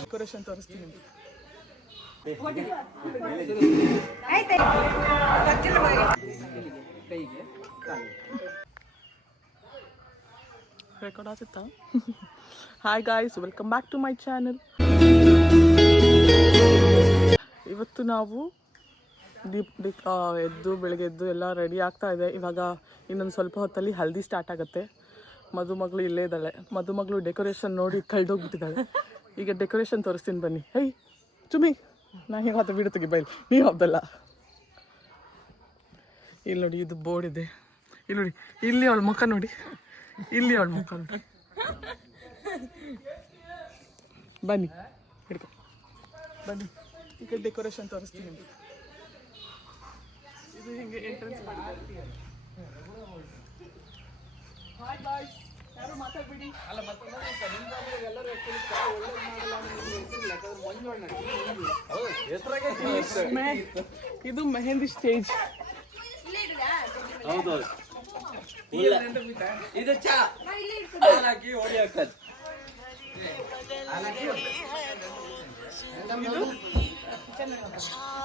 Decoration ತೋರಿಸ್ತೀನಿ ನಿಮಗೆ. Record ಆಗುತ್ತಾ? Hi guys, welcome back to my channel. ಇವತ್ತು ನಾವು ಬೆಳಗ್ಗೆ ಎದ್ದು ಎಲ್ಲ ರೆಡಿ ಆಗ್ತಾ ಇದೆ. ಇವಾಗ ಇನ್ನೊಂದು ಸ್ವಲ್ಪ ಹೊತ್ತಲ್ಲಿ ಹಲ್ದಿ ಸ್ಟಾರ್ಟ್ ಆಗುತ್ತೆ. ಮದುಮಗಳು ಇಲ್ಲೇ ಇದ್ದಾಳೆ. ಮದುಮಗಳು ಡೆಕೋರೇಷನ್ ನೋಡಿ ಕಳೆದೋಗ್ಬಿಟ್ಟಿದ್ದಾಳೆ. ಈಗ ಡೆಕೋರೇಷನ್ ತೋರಿಸ್ತೀನಿ ಬನ್ನಿ. ಹೇ ಚುಮಿ, ನಾನು ಹೇಗೆ ಮಾತ್ರ ವೀಡಿಯೋ ತೆಗಿ ಬೈಲ್, ನೀವು ಹಬ್ಬಲ್ಲ. ಇಲ್ಲಿ ನೋಡಿ, ಇದು ಬೋರ್ಡ್ ಇದೆ. ಇಲ್ಲಿ ನೋಡಿ, ಇಲ್ಲಿ ಅವಳ ಮುಖ ನೋಡಿ, ಇಲ್ಲಿ ಅವಳ ಮುಖ ನೋಡಿ. ಬನ್ನಿ ಹಿಡ್ಕೊ, ಬನ್ನಿ. ಈಗ ಡೆಕೋರೇಷನ್ ತೋರಿಸ್ತೀನಿ ನಿಮಗೆ. ಇದು ಹಿಂಗೆ ಎಂಟ್ರೆನ್ಸ್ ಮಾಡಿದ್ದಾರೆ. ಹಾಯ್ ಬಾಯ್ಸ್, ಯಾರು ಮಾತಾಡ್ಬಿಡಿ. ಇದು ಮೆಹಂದಿ ಸ್ಟೇಜ್.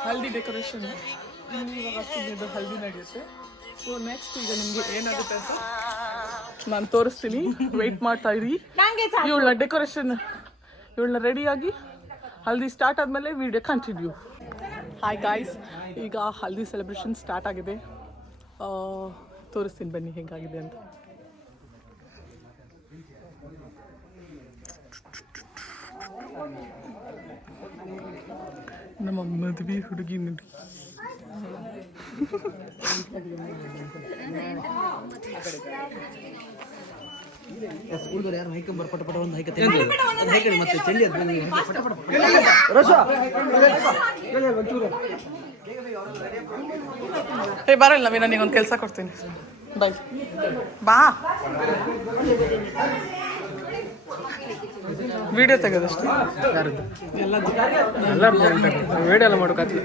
ಹಲ್ದಿ ಡೆಕೋರೇಷನ್ ಇವಾಗ ಹಲ್ದಿ ನಡೆಯುತ್ತೆ. ಸೊ ನೆಕ್ಸ್ಟ್ ಈಗ ನಿಮ್ಗೆ ಏನಾಗುತ್ತೆ ಅಂತ ನಾನು ತೋರಿಸ್ತೀನಿ. ವೆಯ್ಟ್ ಮಾಡ್ತಾ ಇರಿ. ಇವಳನ್ನ ಡೆಕೋರೇಷನ್ ಇವಳನ್ನ ರೆಡಿಯಾಗಿ ಹಲ್ದಿ ಸ್ಟಾರ್ಟ್ ಆದಮೇಲೆ ವಿಡಿಯೋ ಕಂಟಿನ್ಯೂ. ಹಾಯ್ ಗಾಯ್ಸ್, ಈಗ ಹಲ್ದಿ ಸೆಲೆಬ್ರೇಷನ್ ಸ್ಟಾರ್ಟ್ ಆಗಿದೆ. ತೋರಿಸ್ತೀನಿ ಬನ್ನಿ ಹೇಗಾಗಿದೆ ಅಂತ. ನಮ್ಮ ಮದುವೆ ಹುಡುಗಿ ನೋಡಿ. ಬರಲ್ಲ ನವೀನ, ನೀಗೊಂದು ಕೆಲಸ ಕೊಡ್ತೀನಿ. ಬೈ ಬಾ. ವಿಡಿಯೋ ತೆಗೋದಷ್ಟು ಎಲ್ಲ ವಿಡಿಯೋ ಎಲ್ಲ ಮಾಡೋಕ್ಕಾಗ್ತದೆ.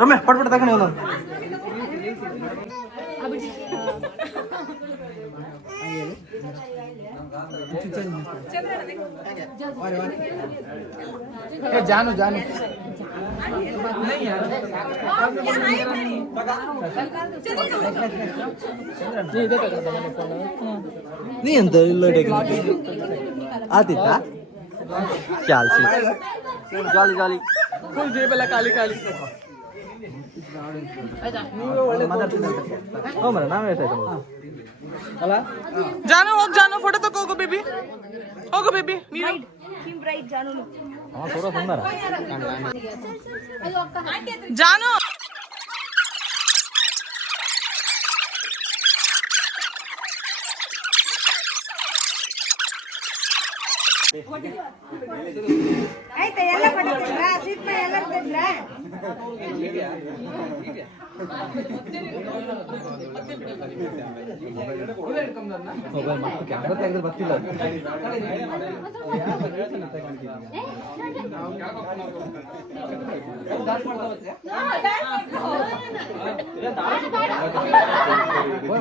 ರಮ್ಯ ಪಟ್ಬಿಟ್ಟು ತಗೊಂಡು ಒಂದು ಜಾನು ಜಾನು ನೀ ಎಂತ ಇಲ್ಲ ಆತಿತ್ತ ಚಾಲ್ಸಿ ಜಾಲಿ ಜಾಲಿ ಜೇಬೆಲ್ಲ ಖಾಲಿ ಖಾಲಿ. ಜಾನು ಹೋಗ್, ಜಾನು ಫೋಟೋ ತಗೋ. ಹೋಗು ಬೇಬಿ, ಹೋಗು ಬೇಬಿ. ಜಾನು ಆಯ್ತಾ? ಎಲ್ಲ ಪಡ್ತಿದ್ರ ಸೀಟ್ ಮೇಲೆ ಎಲ್ಲ ಇರ್ತಿದ್ರ? ಬರ್ತಿಲ್ಲ.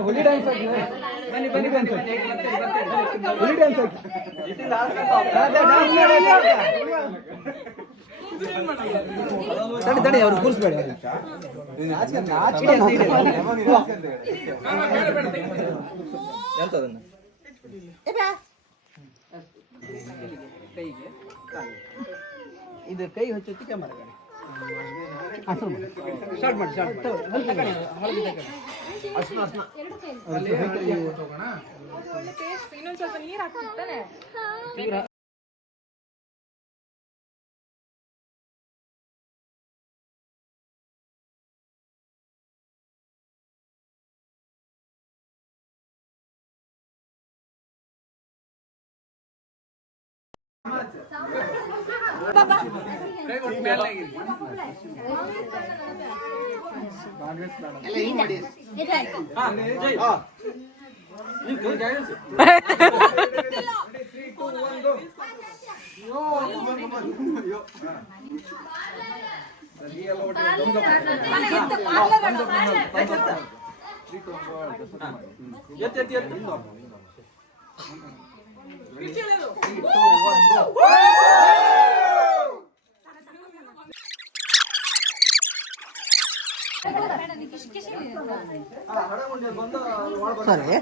ಹುಲಿ ಡ್ಯಾನ್ಸ್ ಹಾಕಿ, ಬನ್ನಿ ಬನ್ನಿ ಡ್ಯಾನ್ಸ್ ಹಾಕಿ, ಹುಲಿ ಡ್ಯಾನ್ಸ್ ಹಾಕಿ. ತಡಿ ಅವ್ರು ಕೂರಿಸ್ಬೇಡಿ. ಎಂತದನ್ನ ಇದು ಕೈ ಹಚ್ಚಿ ಕ್ಯಾಮರಾ ಕಡೆ ಸ್ಟಾರ್ಟ್ ಮಾಡಿ ಇನ್ನೊಂದು ಸ್ವಲ್ಪ ನೀರು ಹಾಕ್ತಿರ್ತಾನೆ. ಸರಿ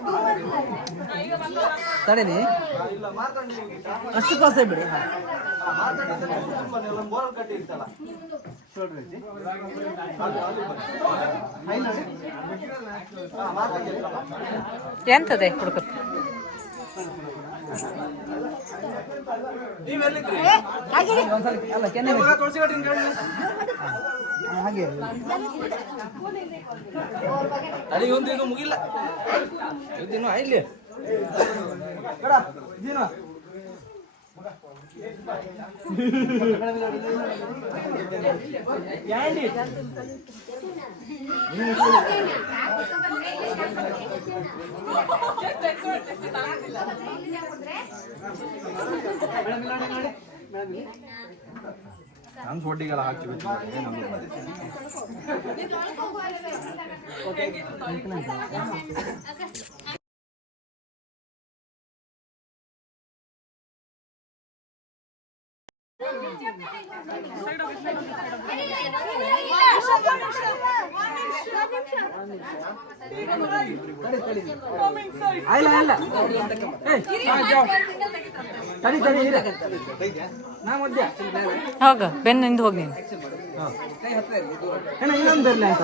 ತಡೀನಿ ಅಷ್ಟು ಪಾಸ್ ಬಿಡಿ ಎಂತದೆ ಹುಡುಕ ಅಲ್ಲ ಕೆನ್ನೆ ಹಾಗೆ ಅಡಿ ಒಂದು ಮುಗಿಲ್ಲ ಇವತ್ತಿನ್ನು ಇಲ್ಲಿ ನಾನು ಒಡ್ಡಿಗೆಲ್ಲ ಹಾಕಿ ಹೋಗ ಬೆನ್ನಿಂದ ಹೋಗಿ ಇನ್ನೊಂದು ಬರ್ಲಿ ಅಂತ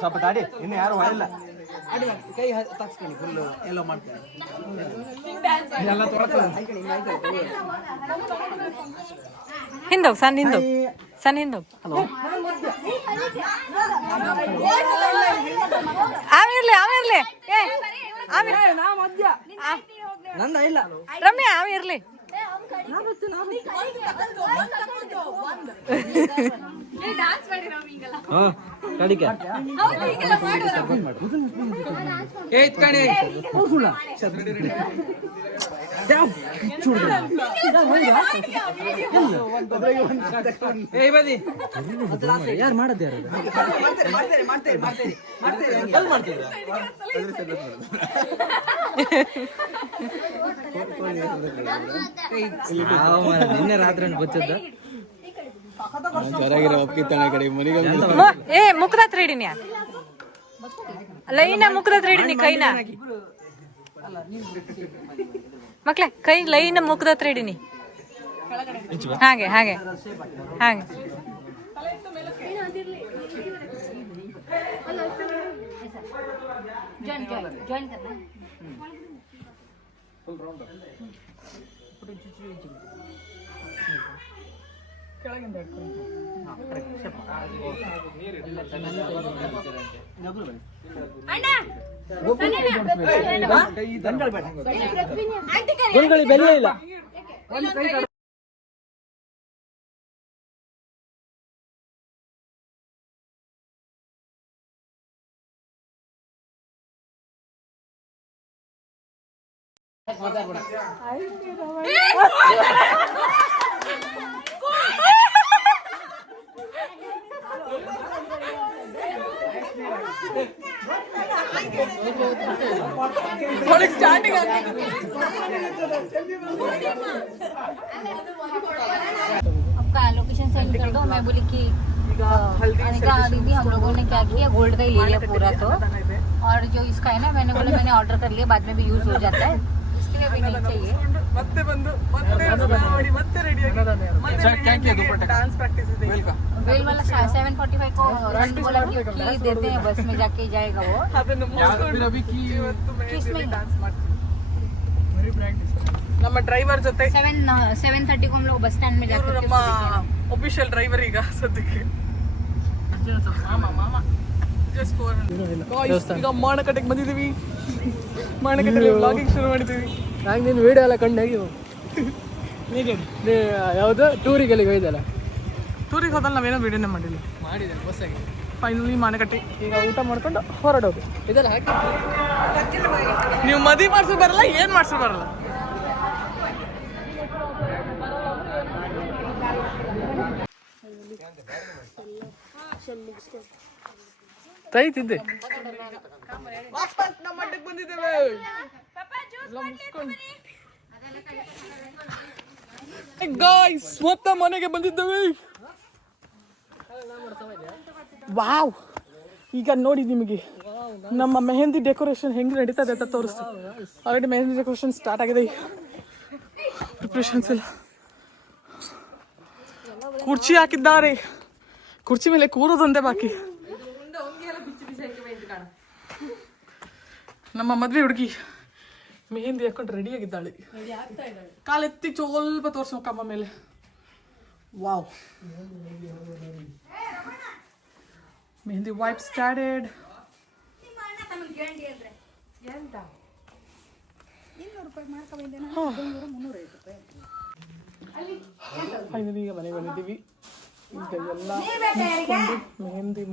ಸ್ವಲ್ಪ ಗಾಡಿ ಇನ್ನು ಯಾರು ಹೊರಲ್ಲ ಕೈ ತಗ್ಸ್ಕೊಳ್ಳಿ ಫುಲ್ಲು ಎಲ್ಲ ಮಾಡ್ತಾರೆ ಎಲ್ಲ ಹಿಂದೋಗ್ ಸಣ್ಣ ಹಿಂದೋಗ್ ಸಣ್ಣ ಹಿಂದೋಗ್ ಆಮೇಲೆ ಆಮೇಲೆ ನಂದ ಇಲ್ಲ ರಮ್ಯಾ ಆಮೇಲೆ ಇರ್ಲಿ ಕಡಿಕೆ ಯಾರು ಮಾಡದ್ದು ನಿನ್ನೆ ರಾತ್ರಿ ಗೊತ್ತದ ಏ ಮುಖದ ಹಿಡಿನಿ ಲೈನ ಮುಖದ ಹಿಡಿನಿ ಕೈನ ಮಕ್ಳೆ ಕೈ ಲೈನ ಮುಖದ ಹತ್ರ ಹಿಡಿನಿ ಹಾಗೆ ಹಾಗೆ ಹಾಗೆ ಬೆಲೆ ಇಲ್ಲ स्टार्टिंग आपका लोकेशन सेंड कर दो मैं बोली कि अनिका दीदी हम लोगों ने क्या किया गोल्ड का ही ले लिया पूरा तो और जो इसका है ना मैंने बोला मैंने ऑर्डर कर लिया बाद में भी यूज हो जाता है इसके लिए अभी नहीं चाहिए ಮತ್ತೆ ಬಂದು ಮತ್ತೆ ನೋಡಿ ಮತ್ತೆ ರೆಡಿ ಆಗಿ ಮತ್ತೆ डांस प्रैक्टिस ಇದೆ वेल वाला 7:45 को रन बोला कि देते हैं बस में जाके जाएगा वो ಅದನ್ನು ಮುಗಿಸ್ಕೊಂಡು ಇವತ್ತು ಮೇಲೆ डांस ಮಾಡ್ತೀವಿ ವೆರಿ ಪ್ರಾಕ್ಟೀಸ್ ನಮ್ಮ ಡ್ರೈವರ್ ಜೊತೆ 7:30 को हम लोग बस स्टैंड में जाके ನಮ್ಮ ಆಫಿಷಿಯಲ್ ಡ್ರೈವರ್ ಈಗ ಸದ್ಯಕ್ಕೆ ಮಾಮ ಜಸ್ಟ್ 400 ಈಗ ಮಾಣಕಟ್ಟೆಗೆ ಬಂದಿದ್ದೀವಿ ಮಾಣಕಟ್ಟೆಯಲ್ಲಿ ವ್ಲಾಗಿಂಗ್ ಶುರು ಮಾಡಿದ್ದೀವಿ ನಂಗೆ ನಿನ್ನ ವಿಡಿಯೋ ಎಲ್ಲ ಕಂಡು ಹೇಗೆ ಯಾವುದು ಟೂರಿಗೆ ಎಲ್ಲಿಗೆ ಹೋಯ್ದಲ್ಲ ಟೂರಿಗೆ ಹೋದಲ್ಲಿ ನಾವೇನೋ ವಿಡಿಯೋನೇ ಮಾಡಿಲ್ಲ. ಮಾಡಿದೆ ಬಸ್ಸಾಗಿ. ಫೈನಲಿ ಮಾನಕಟ್ಟಿ ಈಗ ಊಟ ಮಾಡ್ಕೊಂಡು ಹೊರಡೋದು. ಇದೆಲ್ಲ ಹಾಕಿ ನೀವು ಮದುವೆ ಮಾಡ್ಸೋ ಬರಲ್ಲ, ಏನು ಮಾಡ್ಸೋ ಬರಲ್ಲ. ತೈತಿದ್ದೆ ವಾಪಸ್ ನಮ್ಮ ಮಟ್ಟಕ್ಕೆ ಬಂದಿದ್ದೇವೆ. ಗಾಯ್ಸ್ ಸ್ವತ್ತ ಮನೆಗೆ ಬಂದಿದ್ದೇವೆ. ವಾವ್, ಈಗ ನೋಡಿ ನಿಮಗೆ ನಮ್ಮ ಮೆಹಂದಿ ಡೆಕೋರೇಷನ್ ಹೆಂಗೆ ನಡೀತದೆ ಅಂತ ತೋರಿಸ್ತೀವಿ. ಆಲ್ರೆಡಿ ಮೆಹಂದಿ ಡೆಕೋರೇಷನ್ ಸ್ಟಾರ್ಟ್ ಆಗಿದೆ. ಪ್ರಿಪ್ರೇಷನ್ಸ್ ಎಲ್ಲ ಕುರ್ಚಿ ಹಾಕಿದ್ದಾರೆ. ಕುರ್ಚಿ ಮೇಲೆ ಕೂರೋದೊಂದೇ ಬಾಕಿ. ನಮ್ಮ ಮದ್ವೆ ಹುಡುಗಿ ಮೆಹಂದಿ ಹಾಕೊಂಡು ರೆಡಿಯಾಗಿದ್ದಾಳೆ. ಕಾಲೆತ್ತಿ ಸ್ವಲ್ಪ ತೋರಿಸೋ ಕಮ್ಮ ಮೇಲೆ. Wow, mehndi wipe started. Finally ಈಗ ಮನೆಗೆ ಬಂದಿದ್ದೀವಿ. ಈಗ ಎಲ್ಲ ಮುಗಿಸ್ಕೊಂಡು ಮೆಹಂದಿ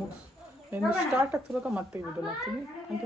ಸ್ಟಾರ್ಟ್ ಆಗ್ತಿರುವಾಗ ಮತ್ತೆ ವಿಡಿಯೋ ಮಾಡ್ತೀನಿ. ಅಂತ